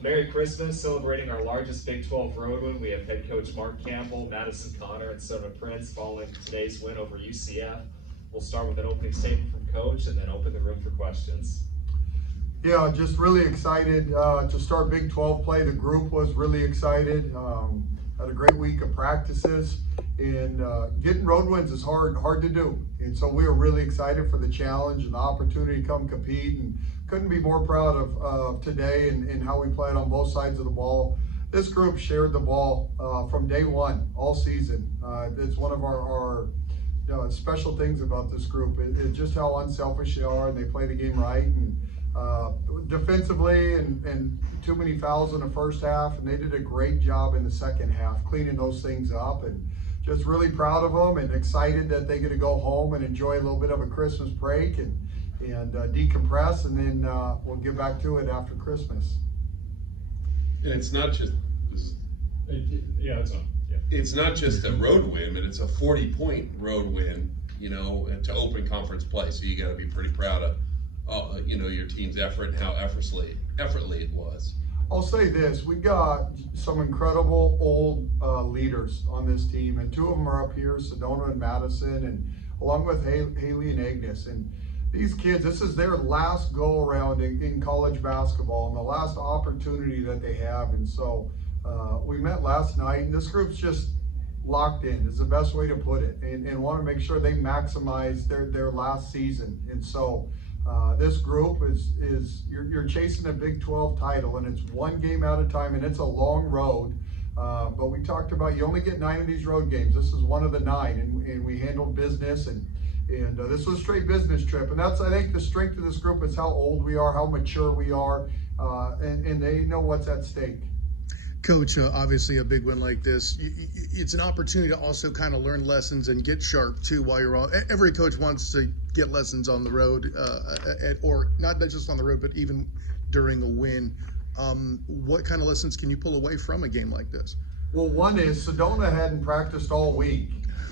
Merry Christmas, celebrating our largest Big 12 road win. We have head coach Mark Campbell, Madison Connor, and Sedona Prince following today's win over UCF. We'll start with an opening statement from Coach and then open the room for questions. Yeah, just really excited to start Big 12 play. The group was really excited. Had a great week of practices, and getting road wins is hard to do. And so we were really excited for the challenge and the opportunity to come compete, and couldn't be more proud of today and how we played on both sides of the ball. This group shared the ball from day one, all season. It's one of our special things about this group. It's just how unselfish they are, and they play the game right. And defensively and too many fouls in the first half, and they did a great job in the second half cleaning those things up, and just really proud of them and excited that they get to go home and enjoy a little bit of a Christmas break and decompress, and then we'll get back to it after Christmas. And it's not just it's not just a road win, but it's a 40-point road win, to open conference play. So you got to be pretty proud of your team's effort and how effortlessly it was. I'll say this, we got some incredible old leaders on this team, and two of them are up here, Sedona and Madison, and along with Haley and Agnes. And these kids, this is their last go around in college basketball and the last opportunity that they have. And so we met last night, and this group's just locked in, is the best way to put it, and want to make sure they maximize their last season. And so this group is you're chasing a Big 12 title, and it's one game at a time, and it's a long road. But we talked about you only get 9 of these road games. This is one of the 9, and we handled business, and this was a straight business trip. And that's, I think, the strength of this group is how old we are, how mature we are, and they know what's at stake. Coach, obviously a big win like this, it's an opportunity to also kind of learn lessons and get sharp too while you're on. Every coach wants to get lessons on the road, or not just on the road, but even during a win. What kind of lessons can you pull away from a game like this? Well, one is Sedona hadn't practiced all week,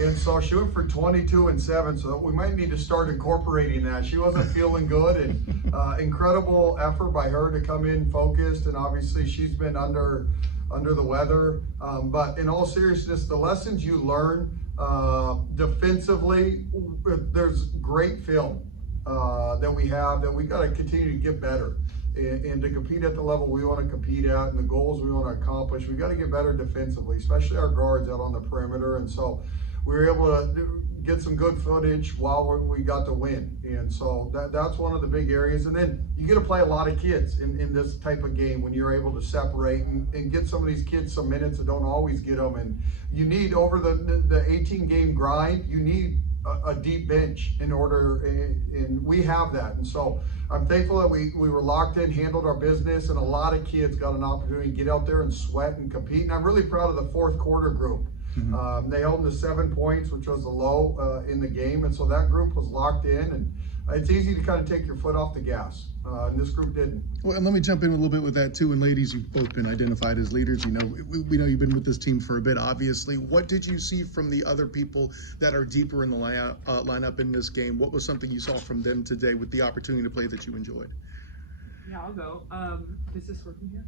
and so she went for 22 and 7, so we might need to start incorporating that. She wasn't feeling good, and incredible effort by her to come in focused, and obviously she's been under the weather. But in all seriousness, the lessons you learn defensively, there's great film that we have that we got to continue to get better. And to compete at the level we want to compete at and the goals we want to accomplish, we got to get better defensively, especially our guards out on the perimeter. And so we were able to get some good footage while we got the win. And so that's one of the big areas. And then you get to play a lot of kids in this type of game when you're able to separate and get some of these kids some minutes that don't always get them. And you need, over the 18-game grind, you need a deep bench in order, and we have that. And so I'm thankful that we were locked in, handled our business, and a lot of kids got an opportunity to get out there and sweat and compete. And I'm really proud of the fourth quarter group. Mm-hmm. They held them to 7 points, which was the low in the game, and so that group was locked in, and it's easy to kind of take your foot off the gas, and this group didn't. Well, and let me jump in a little bit with that too. And ladies, you've both been identified as leaders. We know you've been with this team for a bit, obviously. What did you see from the other people that are deeper in the lineup in this game? What was something you saw from them today with the opportunity to play that you enjoyed? Yeah, I'll go. Is this working here?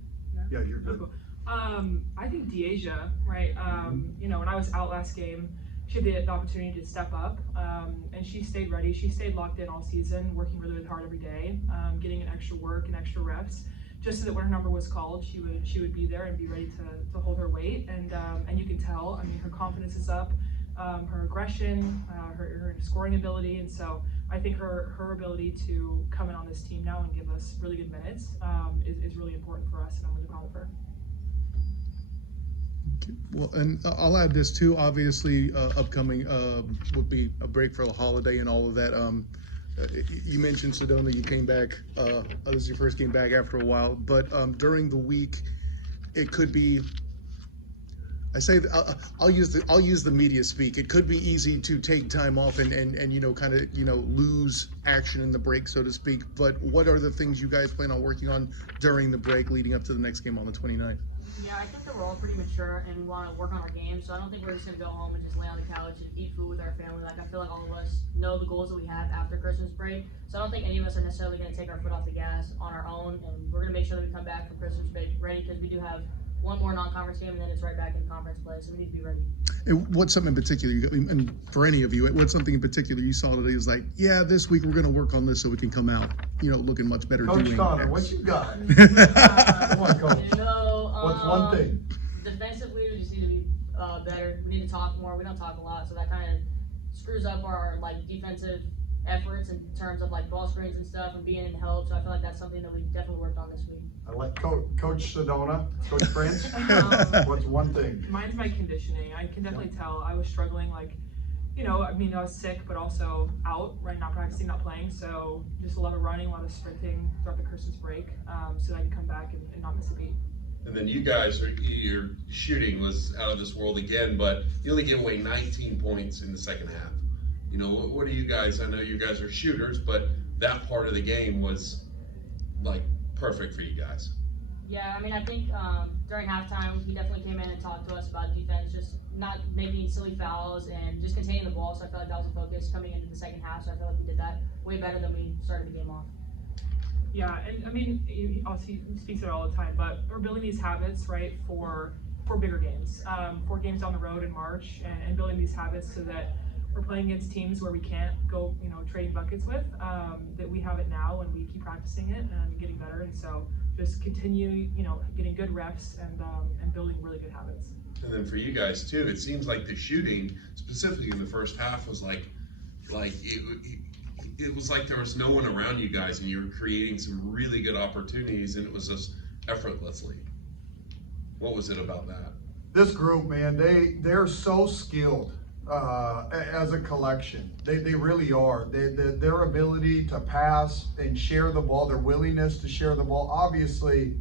Yeah, you're good. Cool. I think Deasia, right? When I was out last game, she had the opportunity to step up, and she stayed ready. She stayed locked in all season, working really, really hard every day, getting an extra work and extra reps, just so that when her number was called, she would be there and be ready to hold her weight. And you can tell, I mean, her confidence is up, her aggression, her scoring ability, and so I think her ability to come in on this team now and give us really good minutes is really important for us, and I'm really proud of her. Well, and I'll add this too. Obviously, upcoming would be a break for the holiday and all of that. You mentioned Sedona. You came back. This is your first game back after a while. But during the week, it could be I say I'll use the media speak. It could be easy to take time off and kind of lose action in the break, so to speak. But what are the things you guys plan on working on during the break leading up to the next game on the 29th? Yeah, I think that we're all pretty mature and we want to work on our game. So I don't think we're just gonna go home and just lay on the couch and eat food with our family. Like I feel like all of us know the goals that we have after Christmas break. So I don't think any of us are necessarily gonna take our foot off the gas on our own, and we're gonna make sure that we come back from Christmas break ready, because we do have one more non-conference game, and then it's right back in conference play, so we need to be ready. And what's something in particular, and for any of you, what's something in particular you saw today was like, yeah, this week we're going to work on this so we can come out, looking much better. Coach Connor, X. what you got? Come on, Coach. What's one thing? Defensively, we just need to be better. We need to talk more. We don't talk a lot, so that kind of screws up our defensive efforts in terms of ball screens and stuff and being in help. So I feel like that's something that we definitely worked on this week. I like Coach Sedona, Coach Prince. What's one thing? Mine's my conditioning. I can definitely tell I was struggling, I was sick, but also out, right? Not practicing, not playing. So just a lot of running, a lot of sprinting throughout the Christmas break, so that I can come back and not miss a beat. And then you guys, your shooting was out of this world again, but you only gave away 19 points in the second half. What do you guys, I know you guys are shooters, but that part of the game was perfect for you guys. Yeah, I think during halftime, he definitely came in and talked to us about defense, just not making silly fouls and just containing the ball. So I feel like that was a focus coming into the second half. So I feel like we did that way better than we started the game off. Yeah, and he speaks it all the time, but we're building these habits, right, for bigger games, 4 games down the road in March, and building these habits so that we're playing against teams where we can't go, trading buckets with, that we have it now and we keep practicing it and getting better. And so just continue, getting good reps and building really good habits. And then for you guys too, it seems like the shooting, specifically in the first half, was it was like there was no one around you guys and you were creating some really good opportunities, and it was just effortlessly. What was it about that? This group, man, they're so skilled. As a collection, they really are. Their ability to pass and share the ball, their willingness to share the ball. Obviously,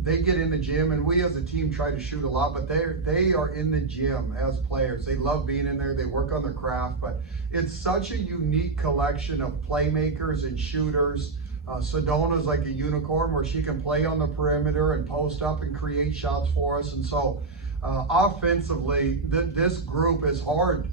they get in the gym, and we as a team try to shoot a lot, but they are in the gym as players. They love being in there. They work on their craft, but it's such a unique collection of playmakers and shooters. Sedona's like a unicorn where she can play on the perimeter and post up and create shots for us, and so. Offensively, this group is hard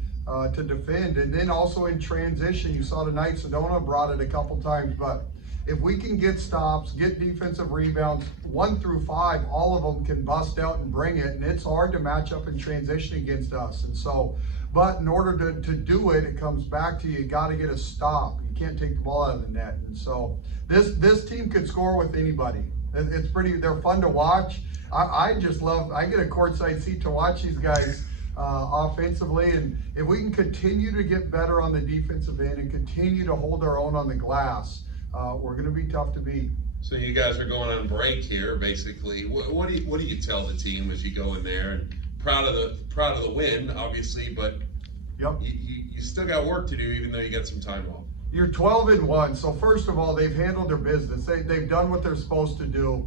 to defend, and then also in transition, you saw tonight Sedona brought it a couple times, but if we can get stops, get defensive rebounds, 1 through 5, all of them can bust out and bring it, and it's hard to match up in transition against us. And so, but in order to do it, it comes back to you got to get a stop. You can't take the ball out of the net, and so this team could score with anybody. They're fun to watch. I just love, I get a courtside seat to watch these guys offensively, and if we can continue to get better on the defensive end and continue to hold our own on the glass, we're going to be tough to beat. So you guys are going on break here, basically. What do you tell the team as you go in there? And proud of the win, obviously, but yep. you still got work to do, even though you got some time off. You're 12-1, so first of all, they've handled their business. They've done what they're supposed to do.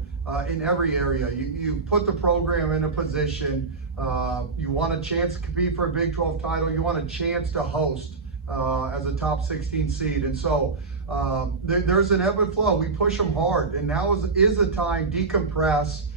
In every area. You put the program in a position, you want a chance to compete for a Big 12 title, you want a chance to host as a top 16 seed. And so there's an ebb and flow. We push them hard, and now is a time decompress,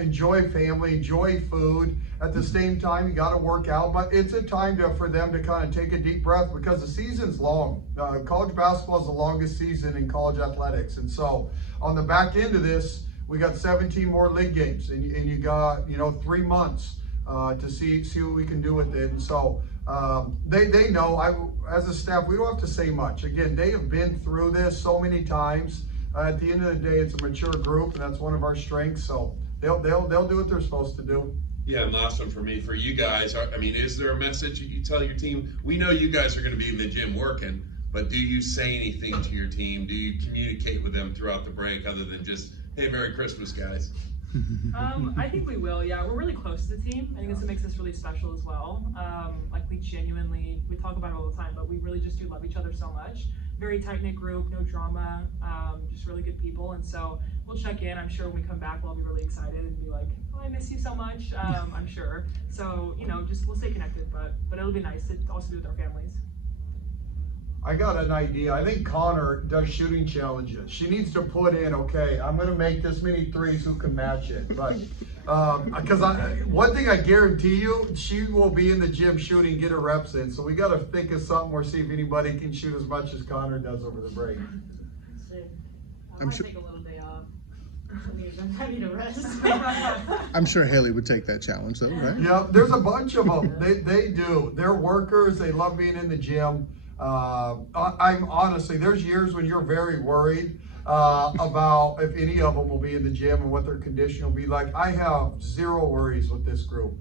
enjoy family, enjoy food. At the same time, you got to work out, but it's a time for them to kind of take a deep breath because the season's long. College basketball is the longest season in college athletics. And so on the back end of this, we got 17 more league games, and you got 3 months to see what we can do with it. And so they know. As a staff, we don't have to say much. Again, they have been through this so many times. At the end of the day, it's a mature group, and that's one of our strengths. So they'll do what they're supposed to do. Yeah, and last one for me, for you guys. Is there a message you tell your team? We know you guys are going to be in the gym working, but do you say anything to your team? Do you communicate with them throughout the break other than just, hey, Merry Christmas, guys? I think we will, yeah. We're really close as a team. I think this makes us really special as well. We talk about it all the time, but we really just do love each other so much. Very tight-knit group, no drama, just really good people. And so we'll check in. I'm sure when we come back, we'll be really excited and be like, oh, I miss you so much. I'm sure. So, just we'll stay connected, but it'll be nice to also be with our families. I got an idea. I think Connor does shooting challenges. She needs to put in, okay, I'm going to make this many threes, who can match it? But, because one thing I guarantee you, she will be in the gym shooting, get her reps in. So we got to think of something or see if anybody can shoot as much as Connor does over the break. I might take a little day off. I need a rest. I'm sure Haley would take that challenge though, right? Yeah, there's a bunch of them. They do. They're workers. They love being in the gym. I'm honestly, there's years when you're very worried about if any of them will be in the gym and what their condition will be like. I have zero worries with this group.